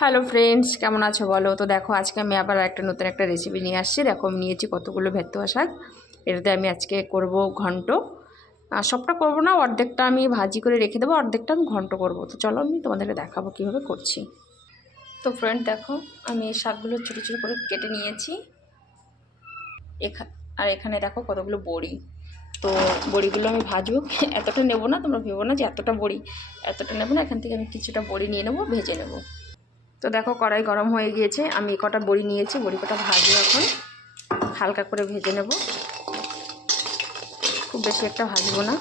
Hello friends, কেমন আছো বলো? তো দেখো, আজকে আমি আবার নতুন একটা রেসিপি নিয়ে আসছি। দেখো, আমি নিয়েছি কতগুলো ভেতুয়া শাক। এটাতে আমি আজকে করব ঘন্ট। সবটা করব না, অর্ধেকটা আমি ভাজি করে রেখে দেবো, অর্ধেকটা আমি ঘন্ট করব। তো চলো আমি তোমাদেরকে দেখাবো কীভাবে করছি। তো ফ্রেন্ড দেখো, আমি এই শাকগুলো ছোটো ছোটো করে কেটে নিয়েছি। আর এখানে দেখো কতগুলো বড়ি। তো বড়িগুলো আমি ভাজবো। এতটা নেবো না, তোমরা ভেবো না যে এতটা নেবো না। এখান থেকে আমি কিছুটা বড়ি নিয়ে নেবো, ভেজে নেবো। তো দেখো, কড়াই গরম হয়ে গিয়েছে। আমি কটা বড়ি নিয়েছি, বড়ি কটা ভাজবো এখন। হালকা করে ভেজে নেব, খুব বেশি একটা ভাজবো না।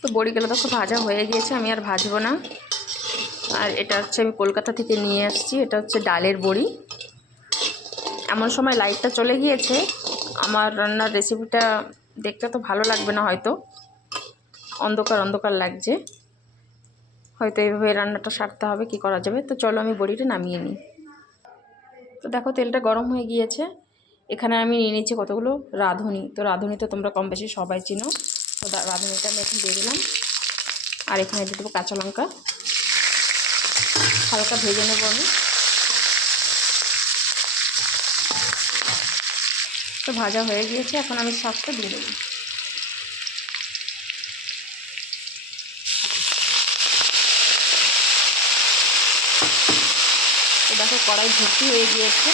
তো বড়িগুলো দেখো ভাজা হয়ে গিয়েছে, আমি আর ভাজবো না। আর এটা হচ্ছে আমি কলকাতা থেকে নিয়ে আসছি, এটা হচ্ছে ডালের বড়ি। এমন সময় লাইটটা চলে গিয়েছে, আমার রান্নার রেসিপিটা দেখতে তো ভালো লাগবে না, হয়তো অন্ধকার অন্ধকার লাগছে। হয়তো এইভাবে রান্নাটা সারতে হবে, কি করা যাবে। তো চলো আমি বড়িটা নামিয়ে নিই। তো দেখো, তেলটা গরম হয়ে গিয়েছে। এখানে আমি নিয়ে নিচ্ছি কতগুলো রাঁধুনি। তো রাঁধুনি তো তোমরা কম বেশি সবাই চিনো। তো রাঁধুনিটা আমি এখন দিয়ে দিলাম। আর এখানে দিয়ে দেবো কাঁচা লঙ্কা, হালকা ভেজে নেব আমি। তো ভাজা হয়ে গিয়েছে, এখন আমি শাকটা দিয়ে দেবো। তো দেখো, কড়াই ভর্তি হয়ে গিয়েছে।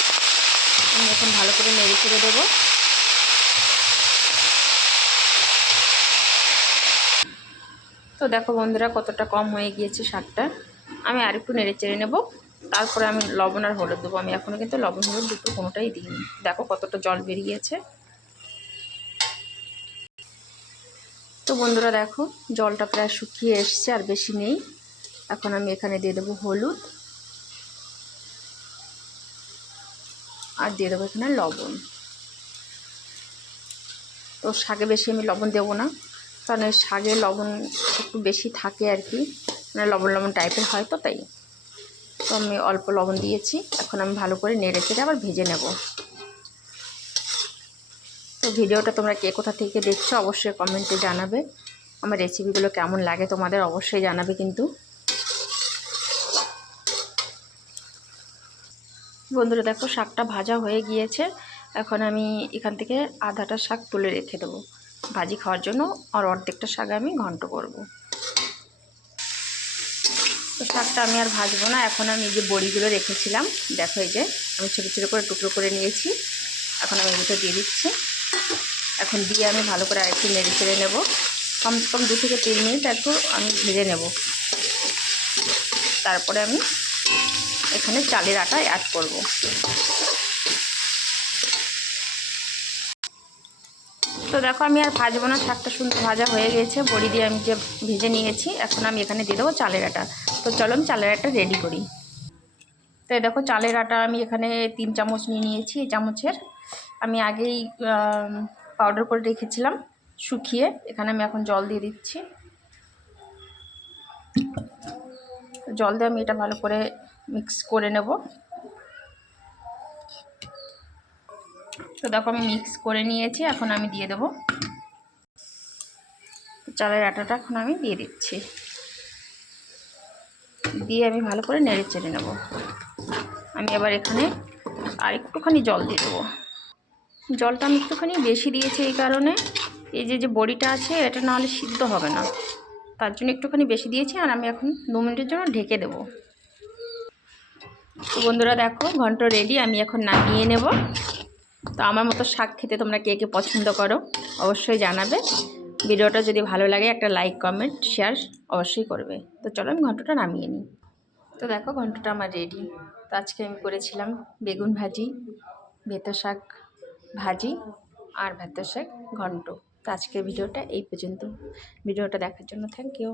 আমি এখন ভালো করে নেড়ে চেড়ে দেবো। তো দেখো বন্ধুরা, কতটা কম হয়ে গিয়েছে শাকটা। আমি আরেকটু নেড়ে চেড়ে নেবো। তারপরে আমি লবণ আর হলুদ দেবো। আমি এখনও কিন্তু লবণ হলুদ দুটো কোনোটাই দিইনি। দেখো কতটা জল বেরিয়েছে। তো বন্ধুরা দেখো, জলটা প্রায় শুকিয়ে এসছে, আর বেশি নেই। এখন আমি এখানে দিয়ে দেবো হলুদ, আর দিয়ে দেবো এখানে লবণ। তো শাকে বেশি আমি লবণ দেবো না, কারণ এই শাকে লবণ একটু বেশি থাকে আর কি, মানে লবণ লবণ টাইপের হয়, তো তাই। তো আমি অল্প লবণ দিয়েছি। এখন আমি ভালো করে নেড়ে চেড়ে আবার ভেজে নেব। তো ভিডিওটা তোমরা কে কোথা থেকে দেখছো অবশ্যই কমেন্টে জানাবে। আমার রেসিপিগুলো কেমন লাগে তোমাদের অবশ্যই জানাবে কিন্তু। বন্ধুরা দেখো, শাকটা ভাজা হয়ে গিয়েছে। এখন আমি এখান থেকে আধাটা শাক তুলে রেখে দেবো ভাজি খাওয়ার জন্য, আর অর্ধেকটা শাক আমি ঘন্ট করব। তো শাকটা আমি আর ভাজবো না। এখন আমি যে বড়িগুলো রেখেছিলাম, দেখো এই যে আমি ছোটো ছোটো করে টুকরো করে নিয়েছি। এখন আমি এগুলো দিয়ে দিচ্ছি। এখন দিয়ে আমি ভালো করে আরেকটু নেড়ে চেড়ে নেবো। কমসে কম 2 থেকে 3 মিনিট একটু আমি ভেজে নেব। তারপরে আমি এখানে চালের আটা অ্যাড করব। তো দেখো, আমি আর ভাজবো না, শাকটা সুন্দর ভাজা হয়ে গেছে। বড়ি দিয়ে আমি যে ভেজে নিয়েছি, এখন আমি এখানে দিয়ে দেবো চালের আটা। তো চলো আমি চালের আটা রেডি করি। তো দেখো, চালের আটা আমি এখানে 3 চামচ নিয়ে নিয়েছি। এই চামচের আমি আগেই পাউডার করে রেখেছিলাম শুকিয়ে। এখানে আমি এখন জল দিয়ে দিচ্ছি। জল দিয়ে আমি এটা ভালো করে মিক্স করে নেব। তো দেখো, আমি মিক্স করে নিয়েছি। এখন আমি দিয়ে দেবো চালের আটাটা। এখন আমি দিয়ে দিচ্ছি, দিয়ে আমি ভালো করে নেড়ে চেড়ে নেব। আমি এবার এখানে আর একটুখানি জল দিয়ে দেবো। জলটা আমি একটুখানি বেশি দিয়েছি, এই কারণে এই যে বড়িটা আছে এটা নাহলে সিদ্ধ হবে না, তার জন্য একটুখানি বেশি দিয়েছি। আর আমি এখন 2 মিনিটের জন্য ঢেকে দেবো। তো বন্ধুরা দেখো, ঘন্ট রেডি। আমি এখন নামিয়ে নেব। তো আমার মতো শাক খেতে তোমরা কে কে পছন্দ করো অবশ্যই জানাবে। ভিডিওটা যদি ভালো লাগে একটা লাইক কমেন্ট শেয়ার অবশ্যই করবে। তো চলো আমি ঘন্টটা নামিয়ে নিই। তো দেখো, ঘন্টটা আমার রেডি। তো আজকে আমি করেছিলাম বেগুন ভাজি, ভেতো শাক ভাজি, আর ভেতো শাক ঘন্ট। তো আজকের ভিডিওটা এই পর্যন্ত। ভিডিওটা দেখার জন্য থ্যাংক ইউ।